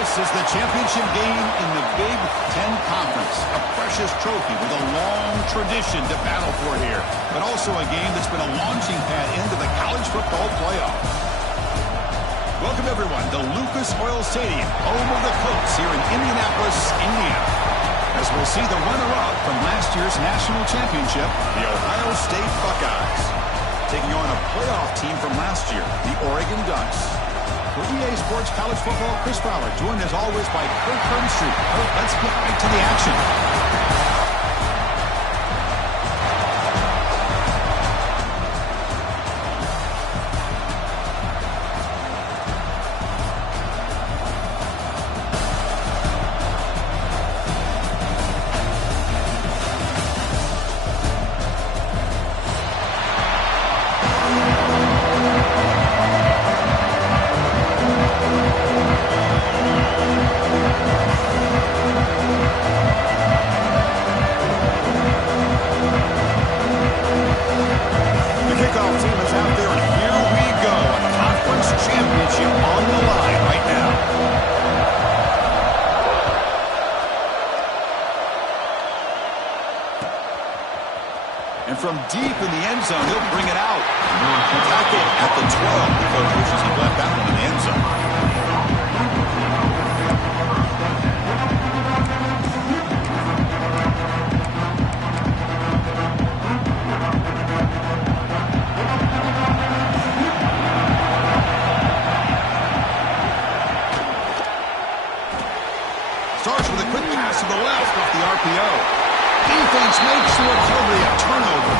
This is the championship game in the Big Ten Conference. A precious trophy with a long tradition to battle for here. But also a game that's been a launching pad into the college football playoff. Welcome, everyone, to Lucas Oil Stadium, home of the Colts here in Indianapolis, Indiana. As we'll see the runner-up from last year's national championship, the Ohio State Buckeyes, taking on a playoff team from last year, the Oregon Ducks. For EA Sports College Football, Chris Fowler, joined as always by Kirk Herbstreit. Kirk, let's get right to the action. From deep in the end zone, he'll bring it out. Tackle at the 12. The coach wishes he left that one in the end zone. Starts with a quick pass to the left off the RPO. Defense makes the recovery a turnover.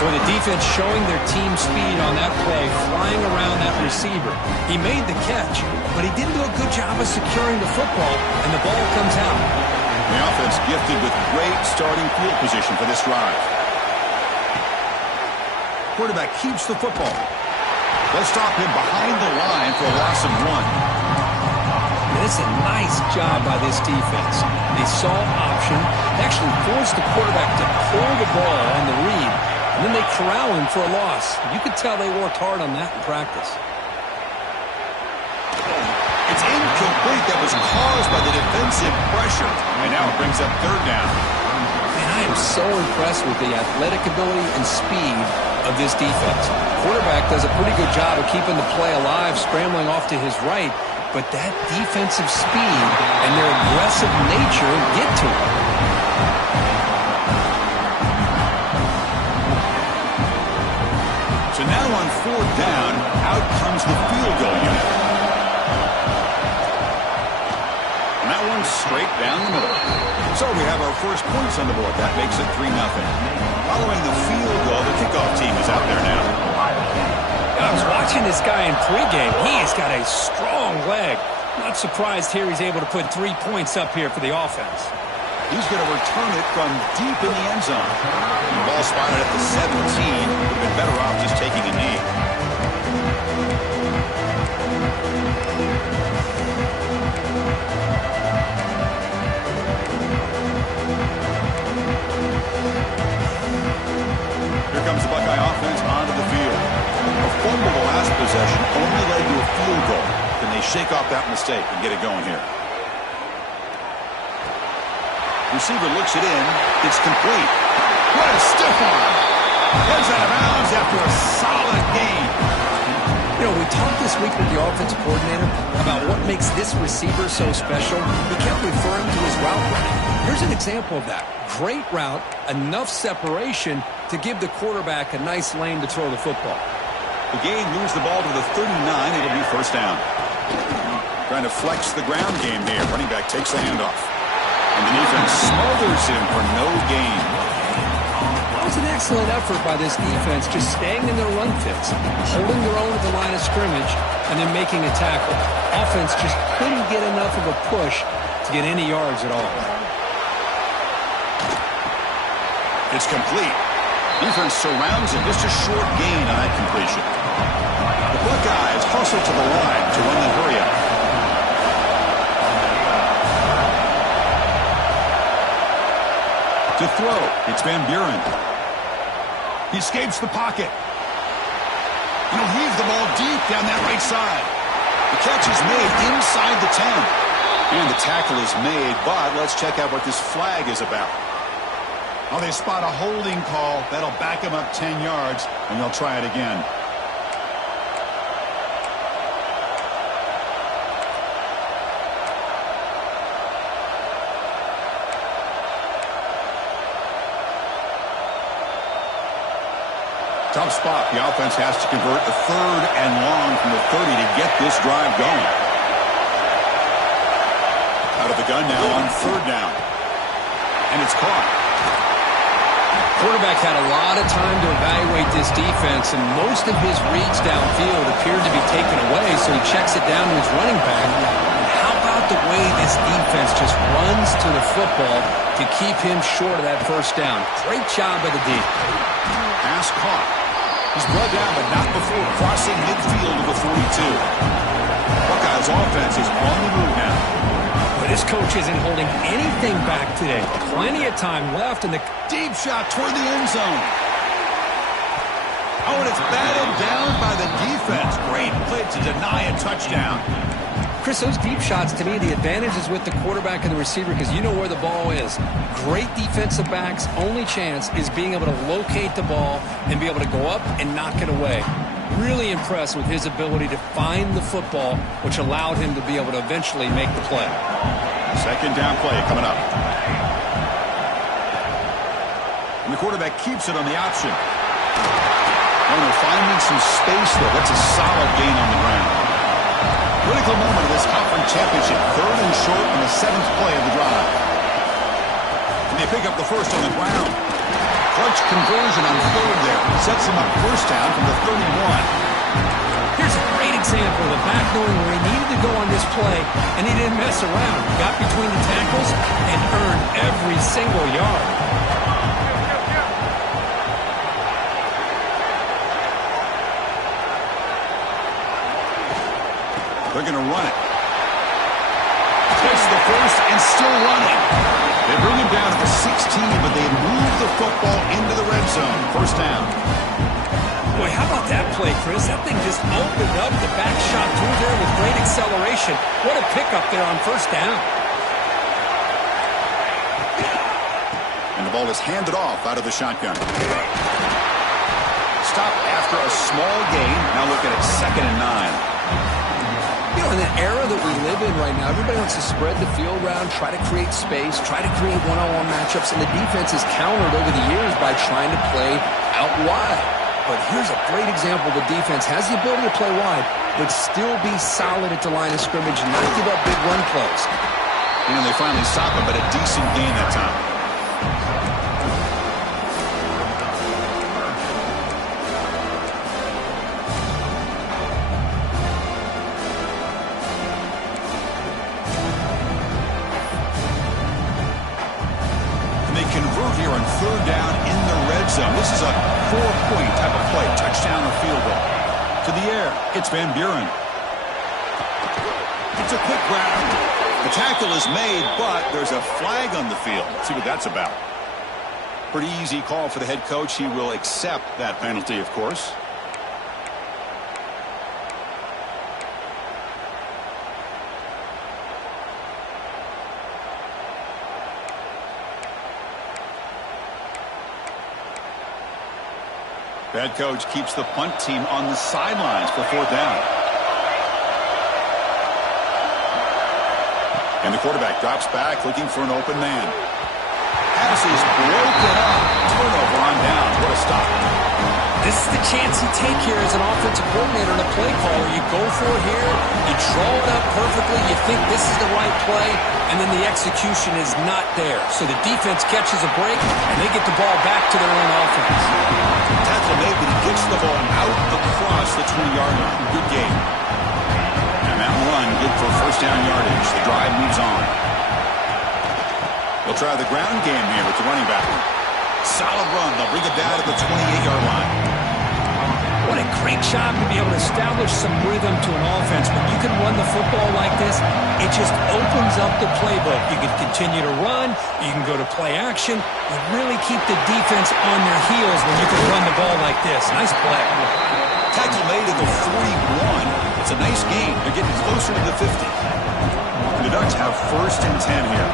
Boy, the defense showing their team speed on that play, flying around that receiver. He made the catch, but he didn't do a good job of securing the football, and the ball comes out. The offense gifted with great starting field position for this drive. Quarterback keeps the football. They'll stop him behind the line for a loss of 1. This is a nice job by this defense. They saw option, actually forced the quarterback to pull the ball on the read, and then they corral him for a loss. You could tell they worked hard on that in practice. It's incomplete. That was caused by the defensive pressure. And now it brings up third down. Man, I am so impressed with the athletic ability and speed of this defense. Quarterback does a pretty good job of keeping the play alive, scrambling off to his right. But that defensive speed and their aggressive nature get to him. So now on fourth down, out comes the field goal unit. And that one's straight down the middle. So we have our first points on the board. That makes it 3-0. Following the field goal, the kickoff team is out there now. I was watching this guy in pregame. He has got a strong leg. Not surprised here he's able to put 3 points up here for the offense. He's going to return it from deep in the end zone. The ball spotted at the 17. Would have been better off just taking a knee. Here comes the Buckeye offense onto the field. A fumble the last possession only led to a field goal. Can they shake off that mistake and get it going here? Receiver looks it in. It's complete. What a stiff arm. Goes out of bounds after a solid game. You know, we talked this week with the offensive coordinator about what makes this receiver so special. He kept referring to his route running. Here's an example of that. Great route, enough separation to give the quarterback a nice lane to throw the football. The game moves the ball to the 39. It'll be first down. Trying to flex the ground game here. Running back takes the handoff. And the defense smothers him for no gain. That was an excellent effort by this defense, just staying in their run fits, holding their own at the line of scrimmage, and then making a tackle. Offense just couldn't get enough of a push to get any yards at all. It's complete. Defense surrounds it. Just a short gain on that completion. The Buckeyes hustle to the line to run the hurry-up. To throw, it's Van Buren. He escapes the pocket. He'll heave the ball deep down that right side. The catch is made inside the 10. And the tackle is made, but let's check out what this flag is about. Oh, they spot a holding call. That'll back him up 10 yards, and they'll try it again. Tough spot. The offense has to convert a 3rd and long from the 30 to get this drive going. Out of the gun now on 3rd down. And it's caught. Quarterback had a lot of time to evaluate this defense, and most of his reads downfield appeared to be taken away, so he checks it down to his running back. And how about the way this defense just runs to the football to keep him short of that 1st down? Great job by the D. Pass caught. He's brought down, but not before crossing midfield of the 42. Buckeyes offense is on the move now. But his coach isn't holding anything back today. Plenty of time left, and the deep shot toward the end zone. Oh, and it's batted down by the defense. Great play to deny a touchdown. Chris, those deep shots, to me, the advantage is with the quarterback and the receiver because you know where the ball is. Great defensive backs' only chance is being able to locate the ball and be able to go up and knock it away. Really impressed with his ability to find the football, which allowed him to be able to eventually make the play. 2nd down play coming up. And the quarterback keeps it on the option. They're finding some space, though. That's a solid gain on the ground. Critical moment of this conference championship. 3rd and short on the 7th play of the drive. And they pick up the 1st on the ground. Clutch conversion on 3rd there. Sets them up 1st down from the 31. Here's a great example of the back knowing where he needed to go on this play, and he didn't mess around. He got between the tackles and earned every single yard. They're going to run it. Takes the 1st and still running. They bring him down to the 16, but they move the football into the red zone. 1st down. Boy, how about that play, Chris? That thing just opened up the back shot through there with great acceleration. What a pickup there on 1st down. And the ball is handed off out of the shotgun. Stop after a small gain. Now look at it, 2nd and 9. You know, in the era that we live in right now, everybody wants to spread the field around, try to create space, try to create one-on-one matchups, and the defense is countered over the years by trying to play out wide. But here's a great example. The defense has the ability to play wide, but still be solid at the line of scrimmage and not give up big run plays. You know, they finally stop him, but a decent gain that time. Convert here on 3rd down in the red zone. This is a 4-point type of play, touchdown or field goal. To the air, it's Van Buren. It's a quick grab. The tackle is made, but there's a flag on the field. Let's see what that's about. Pretty easy call for the head coach. He will accept that penalty, of course. The head coach keeps the punt team on the sidelines for 4th down. And the quarterback drops back looking for an open man. Pass is broken up. Turnover on down. What a stop. This is the chance you take here as an offensive coordinator and a play caller. You go for it here, you draw it up perfectly, you think this is the right play, and then the execution is not there. So the defense catches a break, and they get the ball back to their own offense. Tackle made, but he gets the ball out across the 20-yard line. Good game. And that run good for 1st down yardage. The drive moves on. They'll try the ground game here with the running back. Solid run. They'll bring it down to the 28-yard line. What a great job to be able to establish some rhythm to an offense. When you can run the football like this, it just opens up the playbook. You can continue to run. You can go to play action. You really keep the defense on their heels when you can run the ball like this. Nice play. Tackle made at the 41. It's a nice game. They're getting closer to the 50. The Ducks have 1st and 10 here.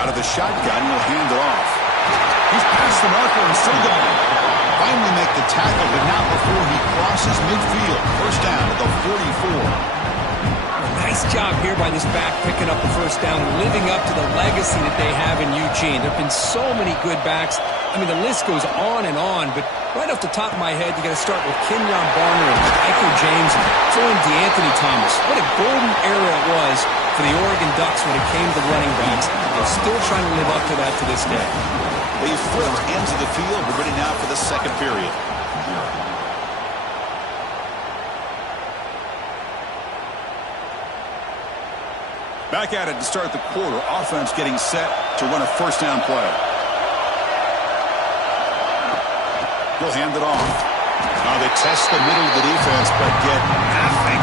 Out of the shotgun, he'll hand it off. He's past the marker and still going. Finally make the tackle, but not before he crosses midfield. 1st down at the 44. Nice job here by this back picking up the 1st down and living up to the legacy that they have in Eugene. There have been so many good backs. I mean, the list goes on and on, but right off the top of my head, you got to start with Kenyon Barner and Michael James and throw in DeAnthony Thomas. What a golden era it was for the Oregon Ducks when it came to running backs. They're still trying to live up to that to this day. They've flipped ends of the field. We're ready now for the 2nd period. Back at it to start the quarter. Offense getting set to run a 1st down play. He'll hand it off. Now they test the middle of the defense, but get nothing.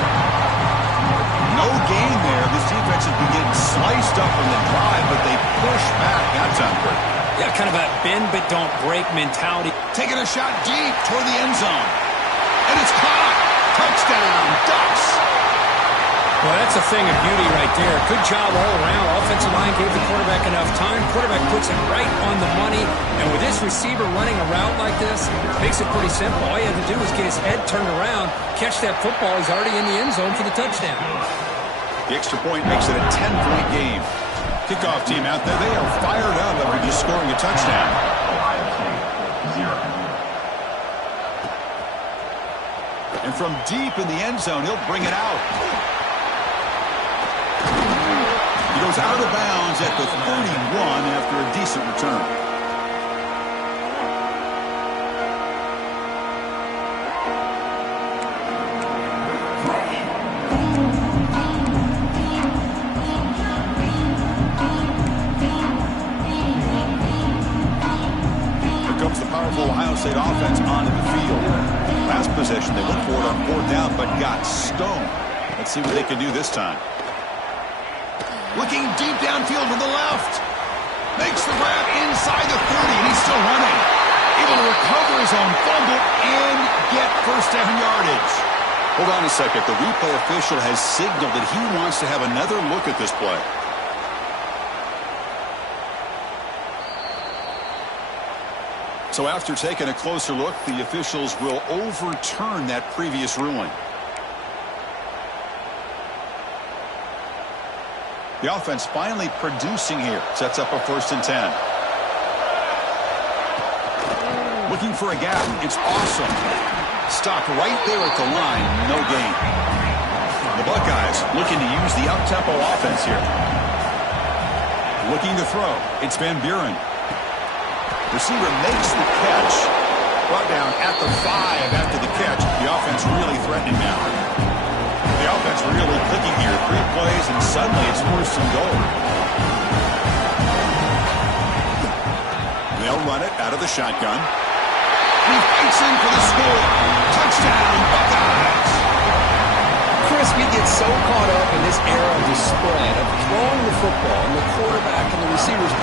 No gain there. This defense has been getting sliced up in the drive, but they push back. That's unbreak. Yeah, kind of a bend but don't break mentality. Taking a shot deep toward the end zone. And it's caught. Touchdown, Ducks. Well, that's a thing of beauty right there. Good job all around. Offensive line gave the quarterback enough time. Quarterback puts it right on the money. And with this receiver running a route like this, makes it pretty simple. All you have to do is get his head turned around, catch that football. He's already in the end zone for the touchdown. The extra point makes it a 10-point game. Kickoff team out there, they are fired up after just scoring a touchdown. And from deep in the end zone, he'll bring it out. He goes out of bounds at the 31 after a decent return. Here comes the powerful Ohio State offense onto the field. Last possession, they went for it on 4th down, but got stoned. Let's see what they can do this time. Looking deep downfield to the left. Makes the grab inside the 30, and he's still running. Able to recover his own fumble and get 1st down yardage. Hold on a second. The replay official has signaled that he wants to have another look at this play. So after taking a closer look, the officials will overturn that previous ruling. The offense finally producing here. Sets up a 1st and 10. Looking for a gap. It's awesome. Stopped right there at the line. No gain. The Buckeyes looking to use the up-tempo offense here. Looking to throw. It's Van Buren. Receiver makes the catch. Brought down at the 5 after the catch. The offense really threatening now. The offense really clicking here. 3 plays, and suddenly it's 1st and goal. They'll run it out of the shotgun. And he fights in for the score. Touchdown, Buckeyes. Chris, we get so caught up in this era of the spread, of throwing the football, and the quarterback and the receivers.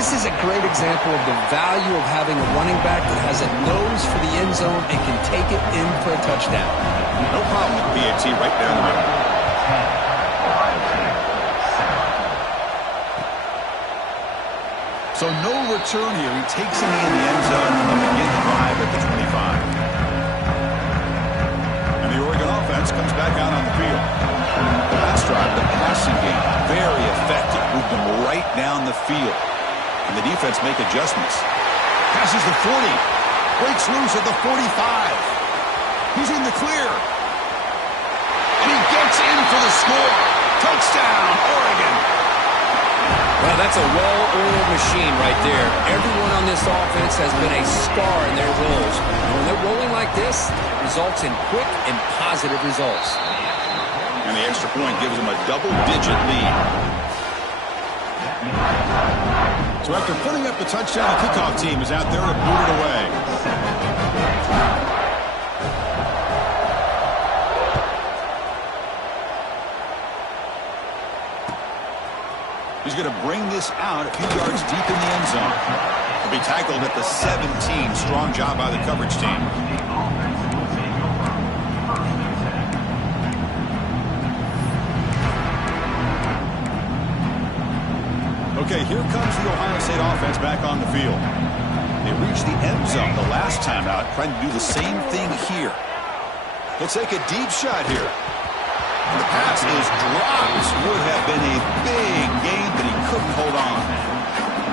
This is a great example of the value of having a running back that has a nose for the end zone and can take it in for a touchdown. No problem with BAT right down the middle. So no return here. He takes him in the end zone and they'll begin the drive at the 25. And the Oregon offense comes back out on the field. The last drive, the passing game, very effective. Moved them right down the field. And the defense make adjustments. Passes the 40. Breaks loose at the 45. He's in the clear. And he gets in for the score. Touchdown, Oregon. Well, that's a well-oiled machine right there. Everyone on this offense has been a star in their roles. And when they're rolling like this, it results in quick and positive results. And the extra point gives them a double-digit lead. So after putting up the touchdown, the kickoff team is out there to boot it away. He's He's going to bring this out a few yards deep in the end zone. He'll be tackled at the 17. Strong job by the coverage team. Okay, here comes the Ohio State offense back on the field. They reached the end zone the last time out, trying to do the same thing here. He'll take a deep shot here. And the pass is dropped. Would have been a big gain, but he couldn't hold on.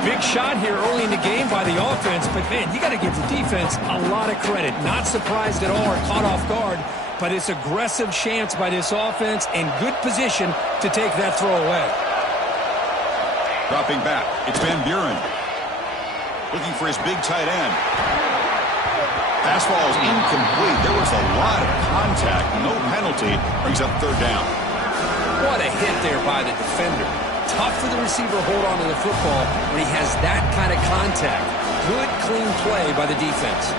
Big shot here early in the game by the offense, but, man, you got to give the defense a lot of credit. Not surprised at all or caught off guard, but it's aggressive chance by this offense and good position to take that throw away. Dropping back, it's Van Buren. Looking for his big tight end. Fastball is incomplete. There was a lot of contact. No penalty. Brings up third down. What a hit there by the defender. Tough for the receiver to hold on to the football when he has that kind of contact. Good, clean play by the defense.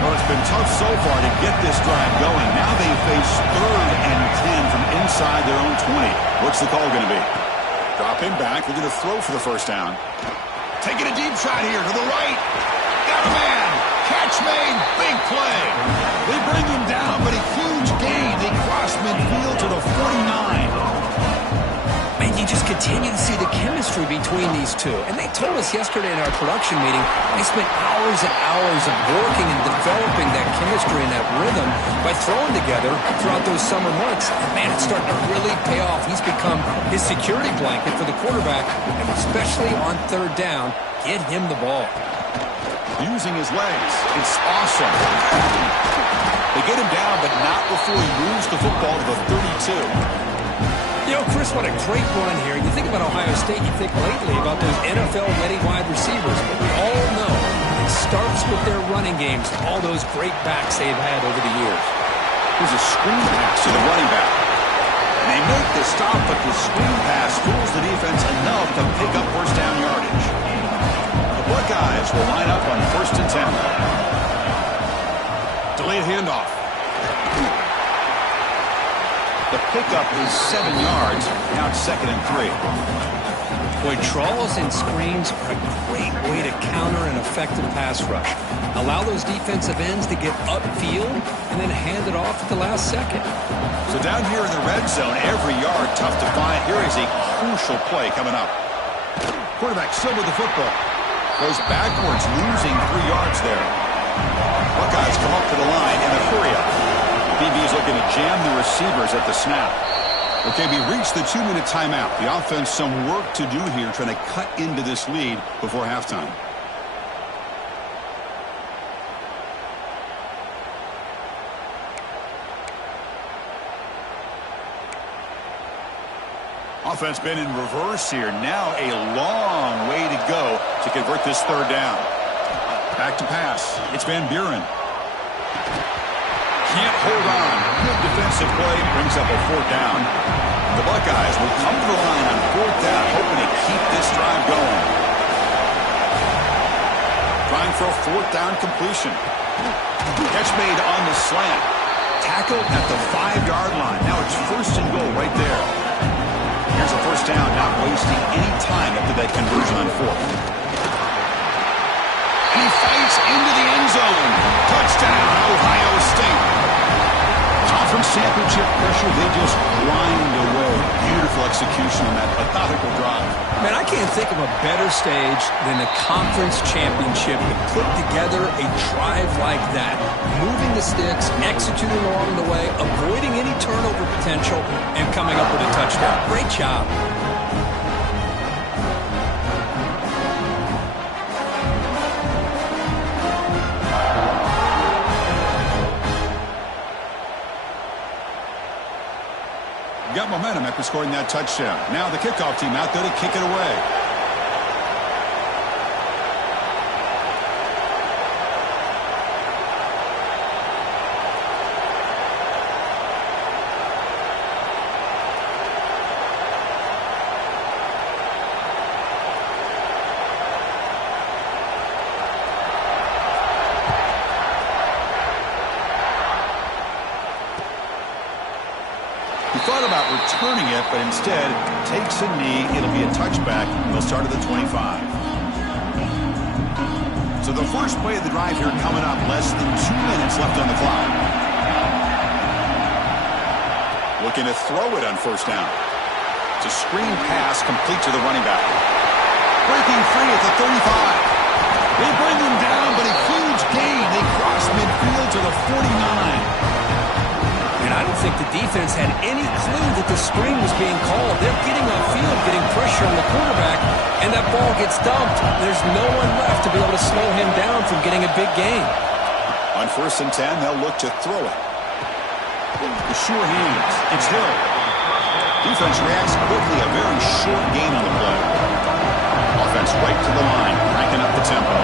Well, it's been tough so far to get this drive going. Now they face 3rd and 10 from inside their own 20. What's the call going to be? Dropping back. We're going to throw for the first down. Taking a deep shot here to the right. Got a man. Catch made. Big play. They bring him down, but a huge gain. They cross midfield to the 49. Man, you just continue to see the chemistry between these two. And they told us yesterday in our production meeting, they spent hours and hours of working and developing that chemistry and that rhythm by throwing together throughout those summer months. And man, it's starting to really pay off. He's become his security blanket for the quarterback, and especially on third down, get him the ball. Using his legs. It's awesome. They get him down, but not before he moves the football to the 32. You know, Chris, what a great run here. You think about Ohio State, you think lately about those NFL-ready wide receivers. But we all know it starts with their running games, all those great backs they've had over the years. Here's a screen pass to the running back. And they make the stop, but the screen pass fools the defense enough to pick up first down yardage. The Buckeyes will line up on 1st and 10. Delayed handoff. The pickup is 7 yards. Now it's 2nd and 3. Boy, draws and screens are a great way to counter an effective pass rush. Allow those defensive ends to get upfield and then hand it off at the last second. So down here in the red zone, every yard tough to find. Here is a crucial play coming up. Quarterback still with the football. Goes backwards, losing 3 yards there. Buckeyes come up to the line in a hurry-up. DB's looking to jam the receivers at the snap. Okay, we reached the 2-minute timeout. The offense some work to do here, trying to cut into this lead before halftime. Offense been in reverse here. Now a long way to go to convert this third down. Back to pass. It's Van Buren. Can't hold on. Good defensive play. Brings up a 4th down. The Buckeyes will come to the line on 4th down, hoping to keep this drive going. Trying for a 4th down completion. Catch made on the slant. Tackled at the 5-yard line. Now it's 1st and goal right there. Here's a first down, not wasting any time after that conversion on 4th. And he fights into the end zone. Touchdown, Ohio State. Conference championship pressure, they just grind away. Beautiful execution on that methodical drive. Man, I can't think of a better stage than the conference championship to put together a drive like that. Moving the sticks, executing along the way, avoiding any turnover potential, and coming up with a touchdown. Great job. Got momentum after scoring that touchdown. Now the kickoff team out there to kick it away. thought about returning it, but instead takes a knee. It'll be a touchback. They'll start at the 25. So the first play of the drive here coming up. Less than 2 minutes left on the clock. Looking to throw it on first down. It's a screen pass complete to the running back. Breaking free at the 35. They bring him down, but a huge gain. They cross midfield to the 49. And I don't think the defense had any clue that the screen was being called. They're getting upfield, getting pressure on the quarterback, and that ball gets dumped. There's no one left to be able to slow him down from getting a big gain. On 1st and 10, they'll look to throw it. The sure hands. It's Hill. Defense reacts quickly. A very short gain on the play. Offense right to the line, cranking up the tempo.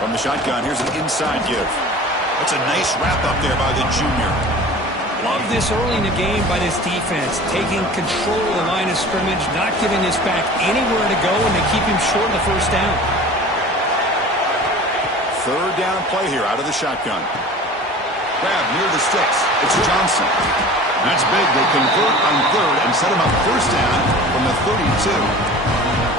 From the shotgun, here's an inside give. That's a nice wrap-up there by the junior. Love this early in the game by this defense, taking control of the line of scrimmage, not giving this back anywhere to go, and they keep him short of the first down. 3rd down play here out of the shotgun. Grab near the sticks. It's Johnson. That's big. They convert on 3rd and set him up first down from the 32.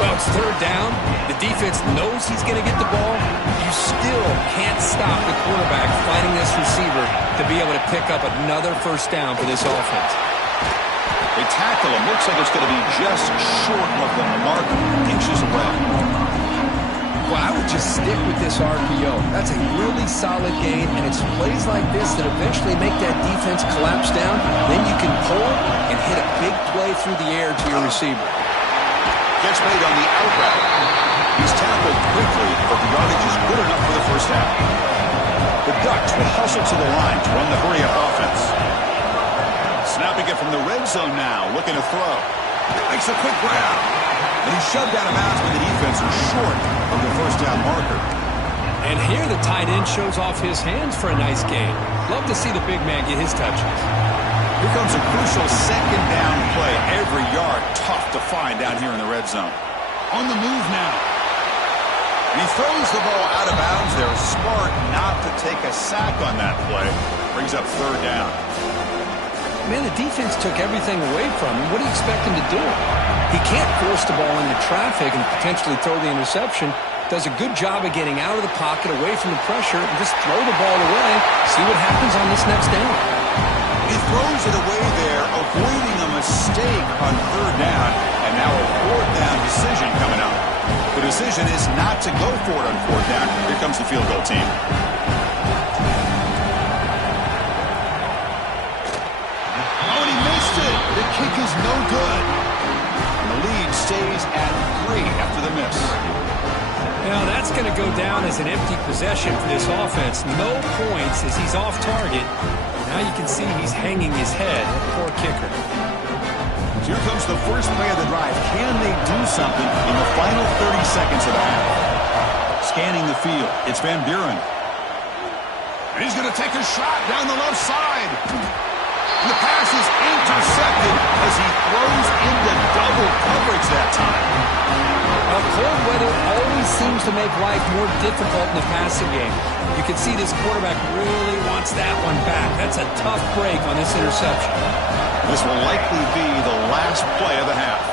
Well, it's 3rd down. The defense knows he's going to get the ball. You still can't stop the quarterback fighting this receiver to be able to pick up another first down for this offense. They tackle him. Looks like it's going to be just short of the mark, inches away. Well, I would just stick with this RPO. That's a really solid gain, and it's plays like this that eventually make that defense collapse down. Then you can pull and hit a big play through the air to your receiver. Gets made on the out route. He's tackled quickly, but the yardage is good enough for the first down. The Ducks will hustle to the line to run the hurry-up offense. Snapping it from the red zone now, looking to throw. Makes a quick grab. And he's shoved out of bounds when the defense was short of the first down marker. And here the tight end shows off his hands for a nice gain. Love to see the big man get his touches. Here comes a crucial 2nd down play. Every yard tough to find down here in the red zone. On the move now. And he throws the ball out of bounds there. Smart not to take a sack on that play. Brings up 3rd down. Man, the defense took everything away from him. What do you expect him to do? He can't force the ball into traffic and potentially throw the interception. Does a good job of getting out of the pocket, away from the pressure, and just throw the ball away. See what happens on this next down. He throws it away there, avoiding a mistake on 3rd down, and now a 4th down decision coming up. The decision is not to go for it on 4th down. Here comes the field goal team. Oh, and he missed it. The kick is no good. And the lead stays at 3 after the miss. Now that's going to go down as an empty possession for this offense. No points as he's off target. Now you can see he's hanging his head. Poor kicker. Here comes the first play of the drive. Can they do something in the final 30 seconds of the half? Scanning the field. It's Van Buren. And he's going to take a shot down the left side. And the pass is intercepted as he throws into double coverage that time. Cold weather always seems to make life more difficult in the passing game. You can see this quarterback really wants that one back. That's a tough break on this interception. This will likely be the last play of the half.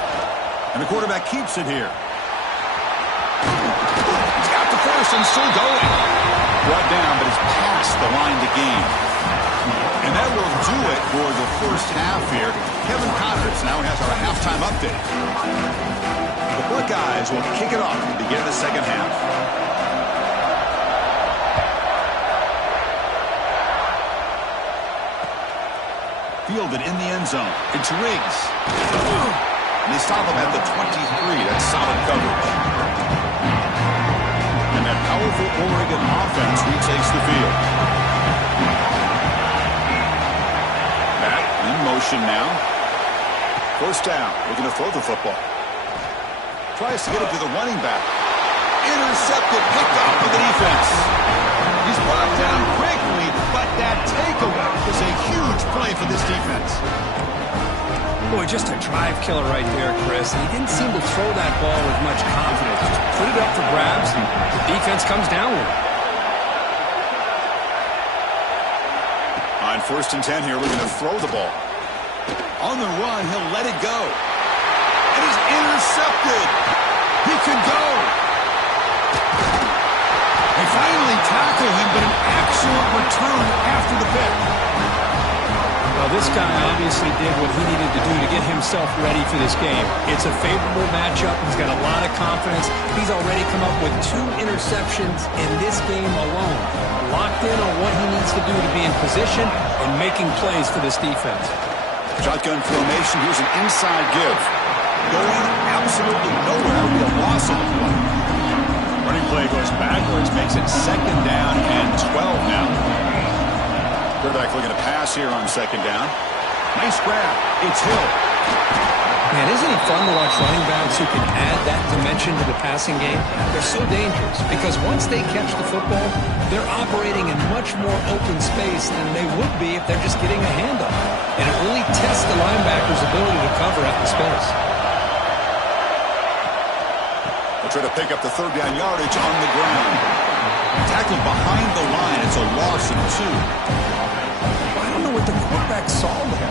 And the quarterback keeps it here. He's got the first and still going. Brought down, but it's past the line to gain. And that will do it for the first half here. Kevin Connors now has our halftime update. The Buckeyes will kick it off to begin the second half. Fielded in the end zone. It's Riggs. And they stop him at the 23. That's solid coverage. And that powerful Oregon offense retakes the field. Back in motion now. First down. Looking to throw the football. Tries to get it to the running back. Intercepted, picked off by the defense. He's brought down quickly, but that takeaway is a huge play for this defense. Boy, just a drive killer right there, Chris. He didn't seem to throw that ball with much confidence. Just put it up for grabs, and the defense comes down with it. First and 10 here, looking to throw the ball. On the run, he'll let it go. And he's intercepted. He could go. They finally tackle him, but an excellent return after the pick. Well, this guy obviously did what he needed to do to get himself ready for this game. It's a favorable matchup. He's got a lot of confidence. He's already come up with 2 interceptions in this game alone. Locked in on what he needs to do to be in position and making plays for this defense. Shotgun formation. Here's an inside give. Going absolutely nowhere. It'll be a loss of the play. Running play goes backwards. Makes it second down and 12 now. Quarterback looking to pass here on second down. Nice grab. It's Hill. Man, isn't it fun to watch running backs who can add that dimension to the passing game? They're so dangerous because once they catch the football, they're operating in much more open space than they would be if they're just getting a hand up. And it really tests the linebacker's ability to cover at the space. They'll try to pick up the third down yardage on the ground. Tackled behind the line. It's a loss of 2. I don't know what the quarterback saw there.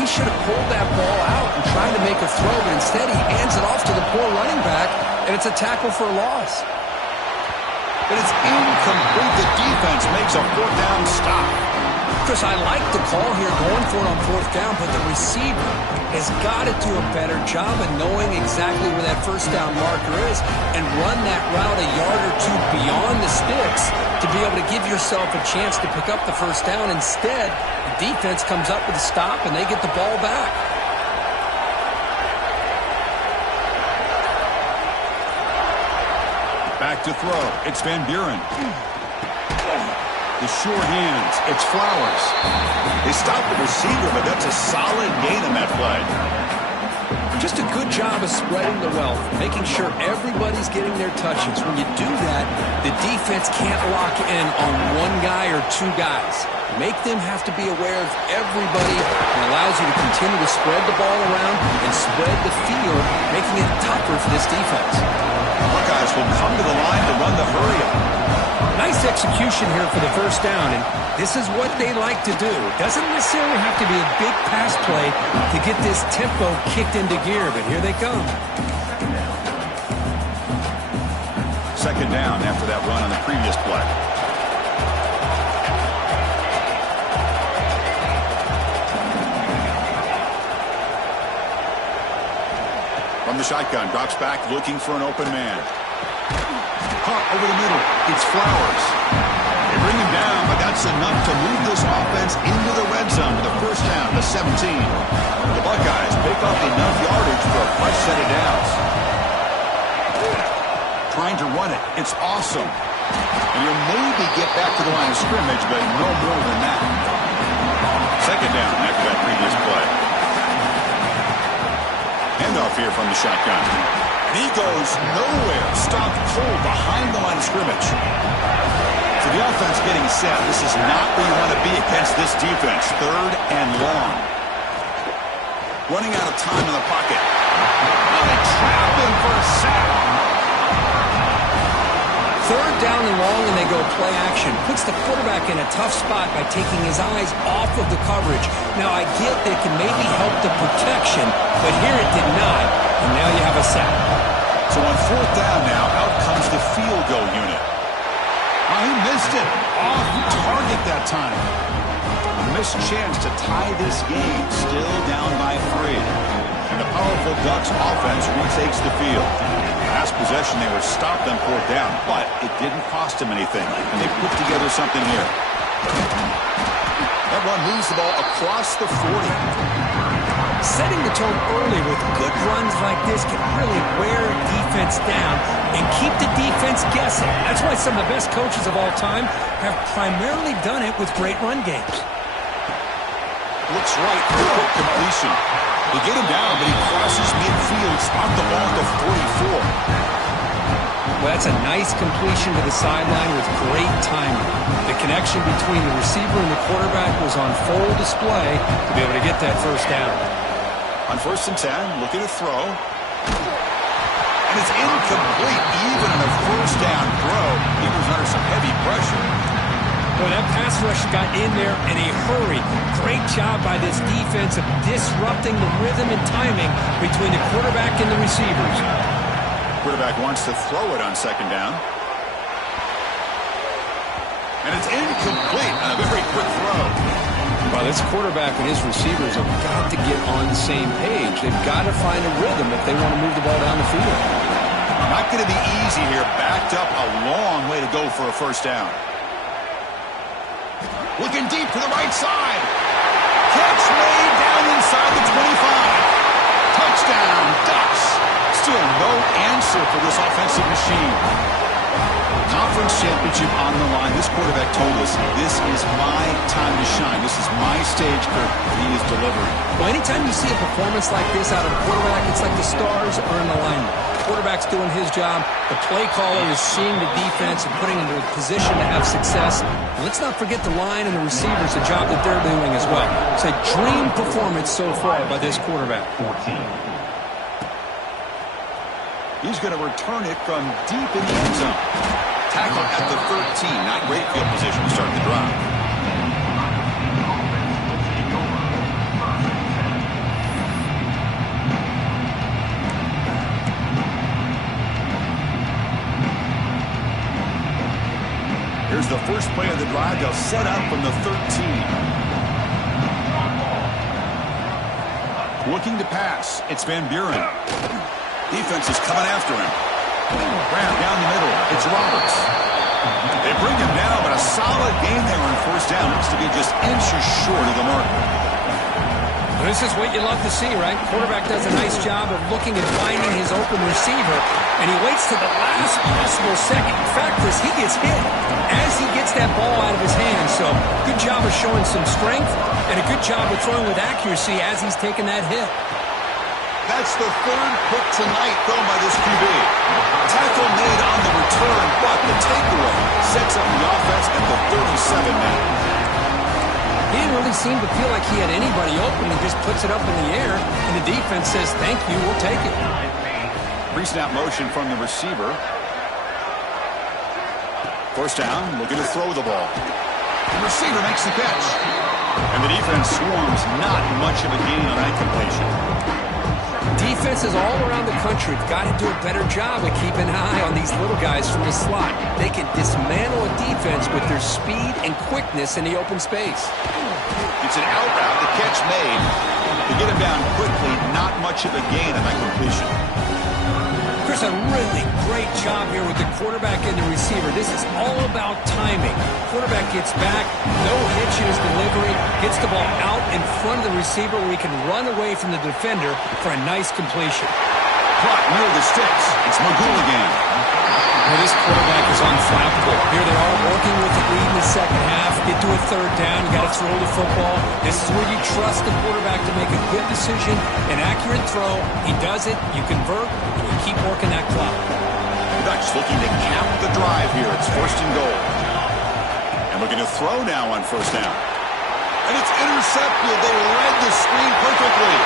He should have pulled that ball out and tried to make a throw, but instead he hands it off to the poor running back, and it's a tackle for a loss. But it's incomplete. The defense makes a 4th down stop. Chris, I like the call here going for it on 4th down, but the receiver has got to do a better job of knowing exactly where that 1st down marker is and run that route a yard or 2 beyond the sticks to be able to give yourself a chance to pick up the 1st down. Instead, the defense comes up with a stop and they get the ball back. Back to throw. It's Van Buren. The short hands. It's Flowers. They stop the receiver, but that's a solid gain on that play. Just a good job of spreading the wealth, making sure everybody's getting their touches. When you do that, the defense can't lock in on 1 guy or 2 guys. Make them have to be aware of everybody and allows you to continue to spread the ball around and spread the field, making it tougher for this defense. Buckeyes will come to the line to run the hurry-up. Nice execution here for the 1st down, and this is what they like to do. It doesn't necessarily have to be a big pass play to get this tempo kicked into gear, but here they come. Second down after that run on the previous play. From the shotgun, drops back looking for an open man. Caught over the middle. It's Flowers. They bring him down, but that's enough to move this offense into the red zone with a 1st down to 17. The Buckeyes pick up enough yardage for a fresh set of downs. Trying to run it. It's awesome. And you'll maybe get back to the line of scrimmage, but no more than that. Second down after that previous play. Handoff here from the shotgun. He goes nowhere. Stopped cold behind the line of scrimmage. So the offense getting set. This is not where you want to be against this defense. 3rd and long. Running out of time in the pocket. Oh, they trap him for a sack. 3rd down and long, and they go play action. Puts the quarterback in a tough spot by taking his eyes off of the coverage. Now, I get that it can maybe help the protection, but here it did not. And now you have a sack. So on 4th down now, out comes the field goal unit. Oh, he missed it. Off target that time. A missed chance to tie this game. Still down by 3. And the powerful Ducks offense retakes the field. Last possession, they were stopped on 4th down, but it didn't cost them anything. And they put together something here. That run moves the ball across the 40. Setting the tone early with good runs like this can really wear defense down and keep the defense guessing. That's why some of the best coaches of all time have primarily done it with great run games. Looks right, quick completion. They get him down, but he crosses midfield, spot the ball at the 44. Well, that's a nice completion to the sideline with great timing. The connection between the receiver and the quarterback was on full display to be able to get that 1st down. On 1st and 10, looking to throw. And it's incomplete, even in a 1st down throw. He was under some heavy pressure. Boy, that pass rush got in there in a hurry. Great job by this defense of disrupting the rhythm and timing between the quarterback and the receivers. Quarterback wants to throw it on second down. And it's incomplete. A very quick throw. Well, this quarterback and his receivers have got to get on the same page. They've got to find a rhythm if they want to move the ball down the field. Not going to be easy here. Backed up a long way to go for a first down. Looking deep to the right side. Catch made down inside the 25. Touchdown, Ducks. Still no answer for this offensive machine. Conference championship on the line. This quarterback told us, this is my time to shine. This is my stage, Kirk. He is delivering. Well, anytime you see a performance like this out of a quarterback, it's like the stars are in alignment. The quarterback's doing his job. The play caller is seeing the defense and putting into a position to have success. And let's not forget the line and the receivers, the job that they're doing as well. It's a dream performance so far by this quarterback. He's going to return it from deep in the end zone. Tackle at the 13. Not great field position to start the drive. Here's the first play of the drive. They'll set up from the 13. Looking to pass. It's Van Buren. Defense is coming after him. Grab down the middle. It's Roberts. They bring him down, but a solid game there on first down. Looks to be just inches short of the mark. This is what you love to see, right? Quarterback does a nice job of looking and finding his open receiver, and he waits to the last possible second. In fact, he gets hit as he gets that ball out of his hands. So good job of showing some strength and a good job of throwing with accuracy as he's taking that hit. That's the third pick tonight thrown by this QB. Tackle made on the return, but the takeaway sets up the offense at the 37 now. He didn't really seem to feel like he had anybody open. He just puts it up in the air, and the defense says, thank you, we'll take it. Pre-snap motion from the receiver. First down, looking to throw the ball. The receiver makes the catch. And the defense swarms, not much of a gain on that completion. Defenses all around the country have got to do a better job of keeping an eye on these little guys from the slot. They can dismantle a defense with their speed and quickness in the open space. It's an out route, the catch made. To get him down quickly, not much of a gain on that completion. Chris, a really great job here with the quarterback and the receiver. This is all about timing. Quarterback gets back, no hitch in his delivery, gets the ball out in front of the receiver where he can run away from the defender for a nice completion. Clock near the sticks. It's Magul again. Well, this quarterback is unflappable. Here they are working with the lead in the second half. Get to a third down. You got to throw the football. This is where you trust the quarterback to make a good decision, an accurate throw. He does it. You convert, and you keep working that clock. The Ducks looking to cap the drive here. It's first and goal. And looking to throw now on first down. And it's intercepted. They read the screen perfectly.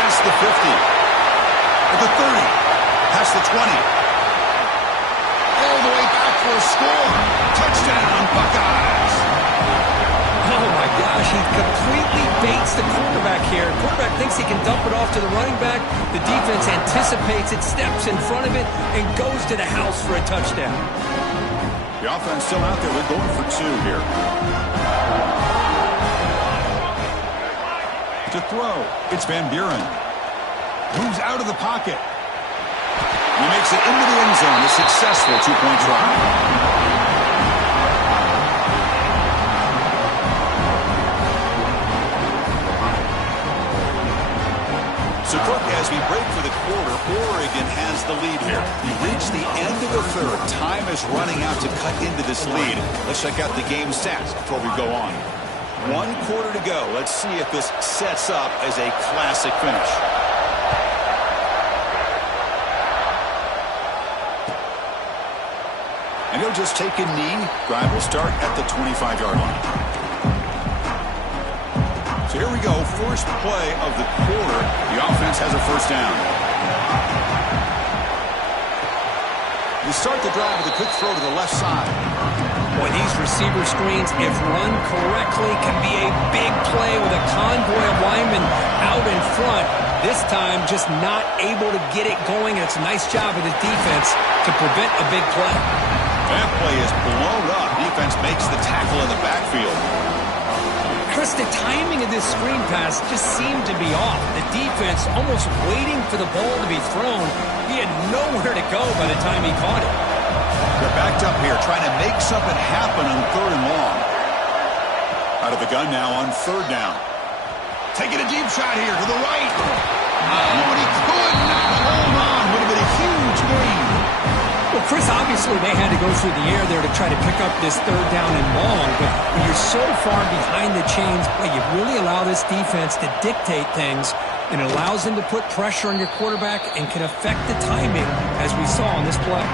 Past the 50. At the 30. Past the 20. All the way back for a score. Touchdown, Buckeyes. Oh, my gosh. He completely baits the quarterback here. The quarterback thinks he can dump it off to the running back. The defense anticipates it, steps in front of it, and goes to the house for a touchdown. The offense still out there. They're going for two here. To throw, it's Van Buren. Moves out of the pocket. He makes it into the end zone. A successful two-point try. So, Cook, as we break for the quarter, Oregon has the lead here. We reach the end of the third. Time is running out to cut into this lead. Let's check out the game stats before we go on. 1 quarter to go. Let's see if this sets up as a classic finish. And he'll just take a knee. Drive will start at the 25-yard line. So here we go. First play of the quarter. The offense has a first down. They start the drive with a quick throw to the left side. Boy, these receiver screens, if run correctly, can be a big play with a convoy of linemen out in front. This time, just not able to get it going. It's a nice job of the defense to prevent a big play. That play is blown up. Defense makes the tackle in the backfield. Chris, the timing of this screen pass just seemed to be off. The defense almost waiting for the ball to be thrown. He had nowhere to go by the time he caught it. They're backed up here, trying to make something happen on 3rd and long. Out of the gun now on 3rd down. Taking a deep shot here to the right. And he could not hold on. Would have been a huge gain. Well, Chris, obviously they had to go through the air there to try to pick up this 3rd down and long. But when you're so far behind the chains, you really allow this defense to dictate things. And it allows them to put pressure on your quarterback and can affect the timing, as we saw on this play.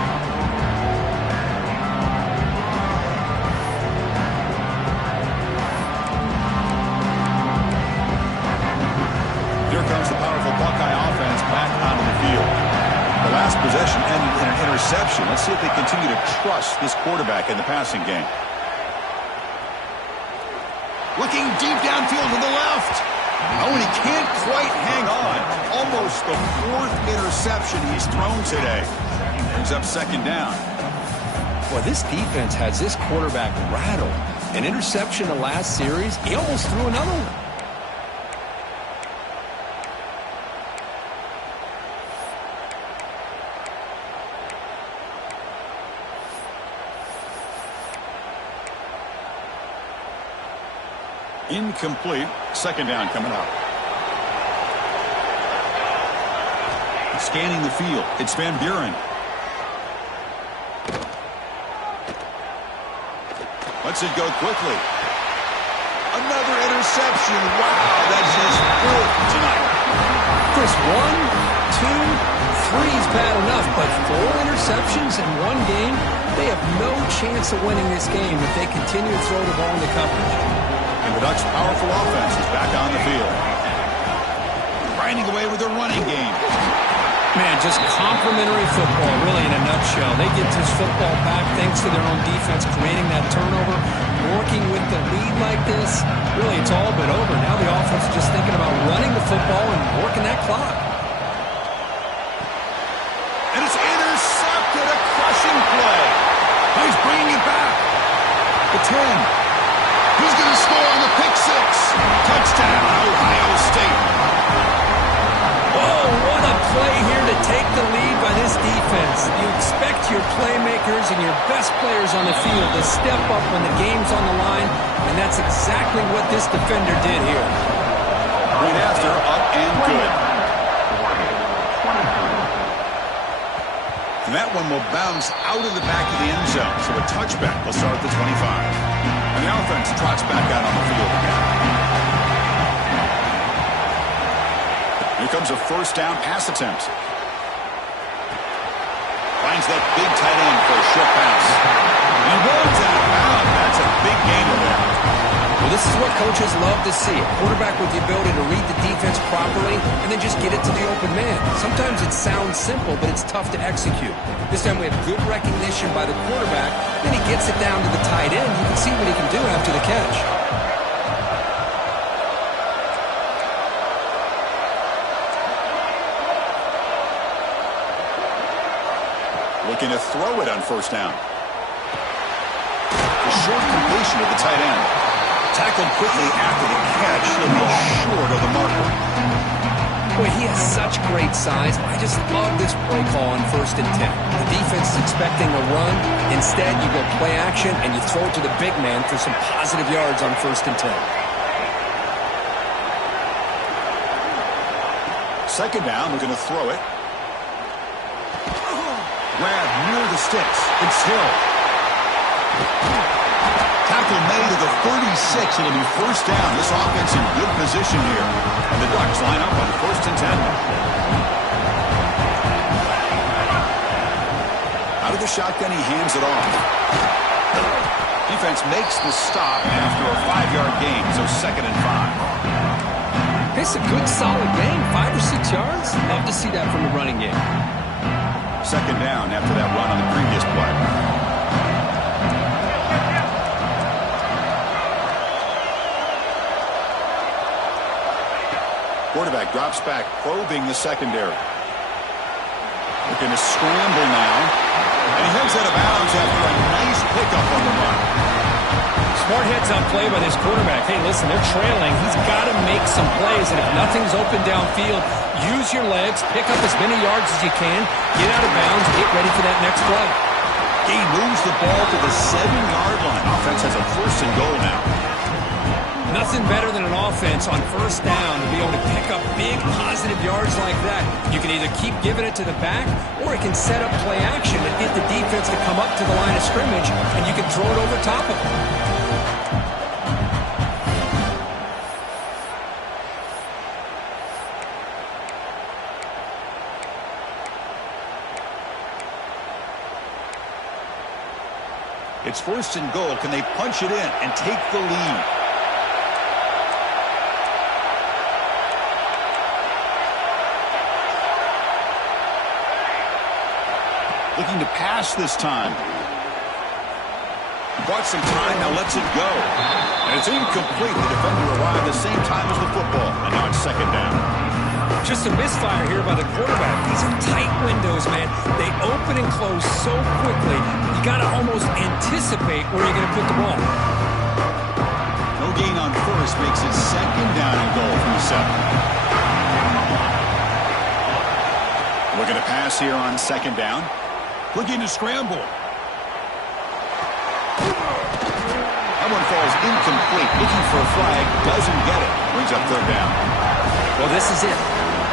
Here comes the powerful Buckeye offense back onto the field. The last possession ended in an interception. Let's see if they continue to trust this quarterback in the passing game. Looking deep downfield to the left. Oh, and he can't quite hang on. Almost the 4th interception he's thrown today. Brings up 2nd down. Well, this defense has this quarterback rattled. An interception the last series, he almost threw another one. Incomplete. 2nd down coming up. Scanning the field. It's Van Buren. Lets it go quickly. Another interception. Wow, that's his 4th tonight. Chris, 1, 2, 3 is bad enough, but 4 interceptions in one game, they have no chance of winning this game if they continue to throw the ball into coverage. And the Ducks' powerful offense is back on the field. Grinding away with their running game. Man, just complimentary football, really, in a nutshell. They get this football back thanks to their own defense, creating that turnover, working with the lead like this. Really, it's all but over. Now the offense is just thinking about running the football and working that clock. And it's intercepted, a crushing play. He's bringing it back. The 10. He's going to score on the pick 6. Touchdown, Ohio State. Whoa, what a play here to take the lead by this defense. You expect your playmakers and your best players on the field to step up when the game's on the line, and that's exactly what this defender did here. Right after, up and good. And that one will bounce out of the back of the end zone, so a touchback will start at the 25. And the offense trots back out on the field again. Here comes a 1st down pass attempt. Finds that big tight end for a short pass. And runs out of bounds. That's a big gainer there. Well, this is what coaches love to see. A quarterback with the ability to read the defense properly and then just get it to the open man. Sometimes it sounds simple, but it's tough to execute. This time we have good recognition by the quarterback. Then he gets it down to the tight end. You can see what he can do after the catch. Looking to throw it on 1st down. The short completion of the tight end. Tackled quickly after the catch. He'll be short of the marker. Boy, he has such great size. I just love this play call on 1st and 10. The defense is expecting a run. Instead, you go play action, and you throw it to the big man for some positive yards on 1st and 10. 2nd down, we're going to throw it. Grab near the sticks. It's Hill. Tackle made at the 36. It'll be 1st down. This offense in good position here. And the Ducks line up on 1st and 10. Out of the shotgun, he hands it off. Defense makes the stop after a 5-yard gain, so 2nd and 5. It's a good, solid gain, 5 or 6 yards. Love to see that from the running game. 2nd down after that run on the previous play. quarterback drops back, probing the secondary. Looking to scramble now. And he heads out of bounds after a nice pickup on the run. Smart heads-up play by this quarterback. Hey, listen, they're trailing. He's got to make some plays, and if nothing's open downfield, use your legs, pick up as many yards as you can, get out of bounds, get ready for that next play. He moves the ball to the 7-yard line. Offense has a 1st and goal now. Nothing better than an offense on 1st down to be able to pick up big positive yards like that. You can either keep giving it to the back, or it can set up play action and get the defense to come up to the line of scrimmage, and you can throw it over top of them. It's 1st and goal. Can they punch it in and take the lead? Looking to pass this time. Bought some time, now lets it go. And it's incomplete. The defender arrived the same time as the football. And now it's 2nd down. Just a misfire here by the quarterback. These are tight windows, man. They open and close so quickly. You got to almost anticipate where you're going to put the ball. No gain on 1st makes it 2nd down and goal from the 7. Looking to pass here on 2nd down. Looking to scramble. That one falls incomplete. Looking for a flag. Doesn't get it. Brings up 3rd down. Well, this is it.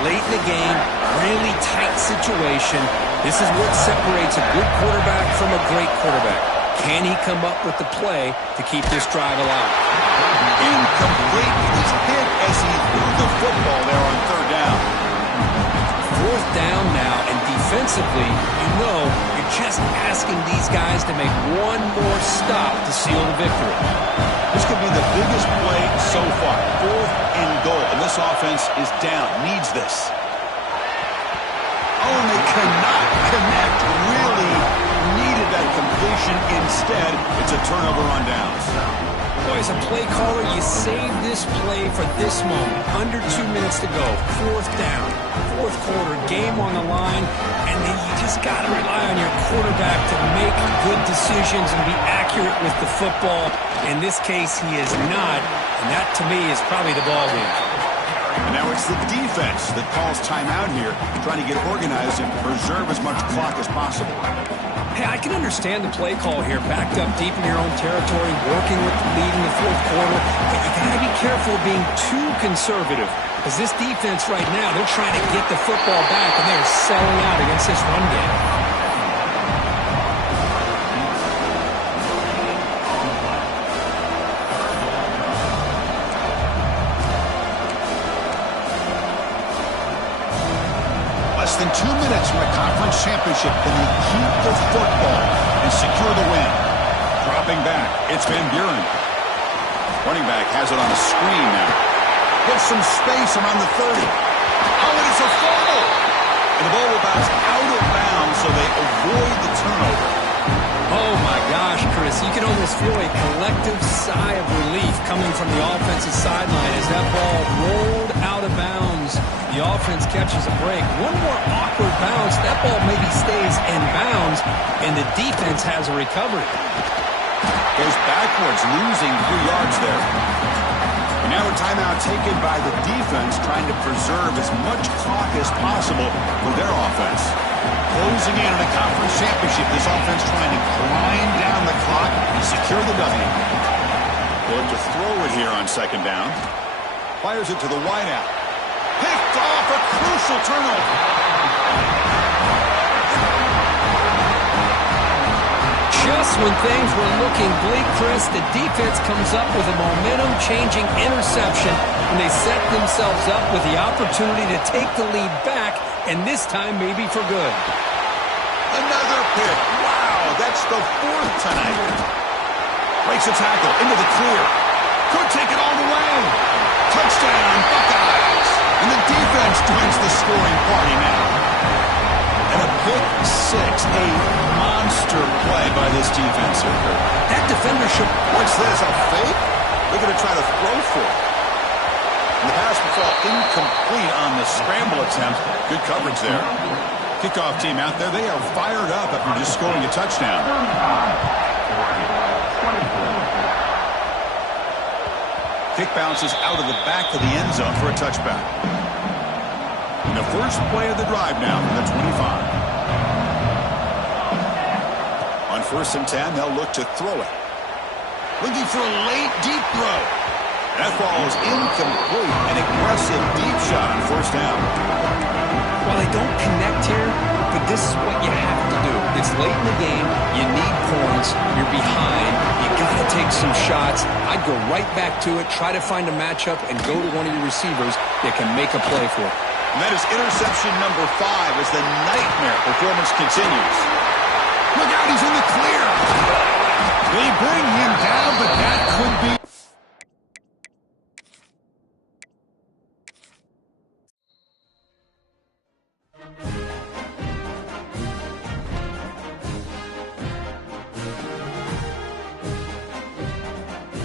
Late in the game, really tight situation. This is what separates a good quarterback from a great quarterback. Can he come up with the play to keep this drive alive? Incomplete. He was hit as he threw the football there on 3rd down. 4th down now, and defensively, you know, you're just asking these guys to make one more stop to seal the victory. This could be the biggest play so far. 4th and goal, and this offense is down. Needs this. Oh, and they cannot connect. Really needed that completion. Instead, it's a turnover on downs. Boy, as a play caller, you save this play for this moment. Under 2 minutes to go. 4th down. 4th quarter. Game on the line. And then you just got to rely on your quarterback to make good decisions and be accurate with the football. In this case, he is not. And that, to me, is probably the ball game. And now it's the defense that calls timeout here, trying to get organized and preserve as much clock as possible. Hey, I can understand the play call here, backed up deep in your own territory, working with the lead in the 4th quarter, but you got to be careful of being too conservative, because this defense right now, they're trying to get the football back, and they're selling out against this run game. Less than 2 minutes from a conference championship. Can they keep the football and secure the win? Dropping back, it's Van Buren. Running back has it on the screen now. Gets some space around the 30. Oh, and it's a fumble! And the ball will bounce out of bounds, so they avoid the turnover. Oh, my gosh, Chris. You can almost feel a collective sigh of relief coming from the offensive sideline as that ball rolled out of bounds. The offense catches a break. One more awkward bounce. That ball maybe stays in bounds, and the defense has a recovery. Goes backwards, losing 3 yards there. And now a timeout taken by the defense, trying to preserve as much clock as possible for their offense. Closing in on a conference championship, this offense trying to grind down the clock and secure the W. They'll have to throw it here on 2nd down. Fires it to the wideout. Picked off, a crucial turnover. Just when things were looking bleak, Chris, the defense comes up with a momentum-changing interception, and they set themselves up with the opportunity to take the lead back, and this time maybe for good. Another pick. Wow, that's the 4th tonight. Breaks a tackle into the clear. Could take it all the way. Touchdown, Buckeyes. And the defense joins the scoring party now. And a pick 6, a monster play by this defense here. That defender should... What's this, a fake? They're going to try to throw for it. The pass will fall incomplete on the scramble attempt. Good coverage there. Kickoff team out there, they are fired up after just scoring a touchdown. Kick bounces out of the back of the end zone for a touchback. And the first play of the drive now from the 25. On 1st and 10, they'll look to throw it. Looking for a late, deep throw. That ball is incomplete. An aggressive deep shot on 1st down. Well, they don't connect here, but this is what you have to do. It's late in the game. You need points. You're behind. You got to take some shots. I'd go right back to it, try to find a matchup, and go to one of your receivers that can make a play for it. And that is interception number 5 as the nightmare performance continues. Look out, he's in the clear. They bring him down, but that could be...